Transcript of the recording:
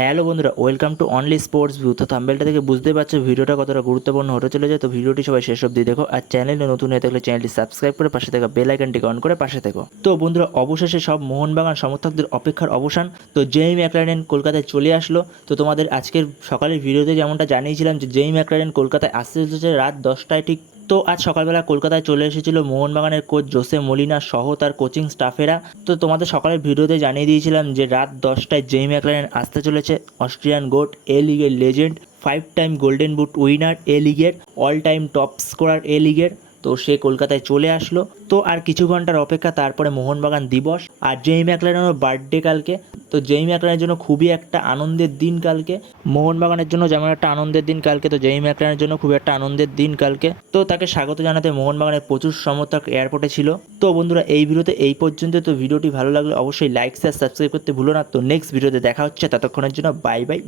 Hello বন্ধুরা, welcome to only sports view তো থাম্বেলটা থেকে বুঝতে পারছ ভিডিওটা কতটা গুরুত্বপূর্ণ হতে চলে যায় তো ভিডিওটি সবাই শেষ অবধি দেখো আর চ্যানেলে নতুন হয়ে থাকলে চ্যানেলটি সাবস্ক্রাইব করে পাশে থাকা বেল আইকনটিকে অন করে পাশে থেকো। তো বন্ধুরা, অবশেষে সব মোহনবাগান সমর্থকদের অপেক্ষার অবসান। তো জেই ম্যাকলারেন কলকাতায় চলে আসলো। তো তোমাদের আজকের সকালের ভিডিওতে যেমনটা জানিয়েছিলাম যে জেই ম্যাকলারেন কলকাতায় আসতে চলেছে রাত দশটায় ঠিক তো আজ সকালবেলা কলকাতায় চলে এসেছিল মোহনবাগানের কোচ জোসে মলিনা সহ তার কোচিং স্টাফেরা। তো তোমাদের সকালের ভিডিওতে জানিয়ে দিয়েছিলাম যে রাত দশটায় জেই ম্যাকলারেন আসতে চলেছে অস্ট্রিয়ান গোট এ লিগের legend five time golden boot winner A লিগের all time top scorer A লিগের। তো সে কলকাতায় চলে আসলো। তো আর কিছু ঘণ্টার অপেক্ষা তারপরে মোহনবাগান দিবস আর জেই ম্যাকলারেনের বার্থডে কালকে। তো জেই ম্যাকলারের জন্য খুবই একটা আনন্দের দিন কালকে। মোহনবাগানের জন্য যেমন একটা আনন্দের দিন কালকে, তো জেই ম্যাকলারের জন্য খুব একটা আনন্দের দিন কালকে। তো তাকে স্বাগত জানাতে মোহনবাগানের প্রচুর সমর্থক এয়ারপোর্টে ছিল। তো বন্ধুরা, এই ভিডিওতে এই পর্যন্ত। তো ভিডিওটি ভালো লাগলে অবশ্যই লাইক শেয়ার সাবস্ক্রাইব করতে ভুলো না। তো নেক্সট ভিডিওতে দেখা হচ্ছে। ততক্ষণের জন্য বাই বাই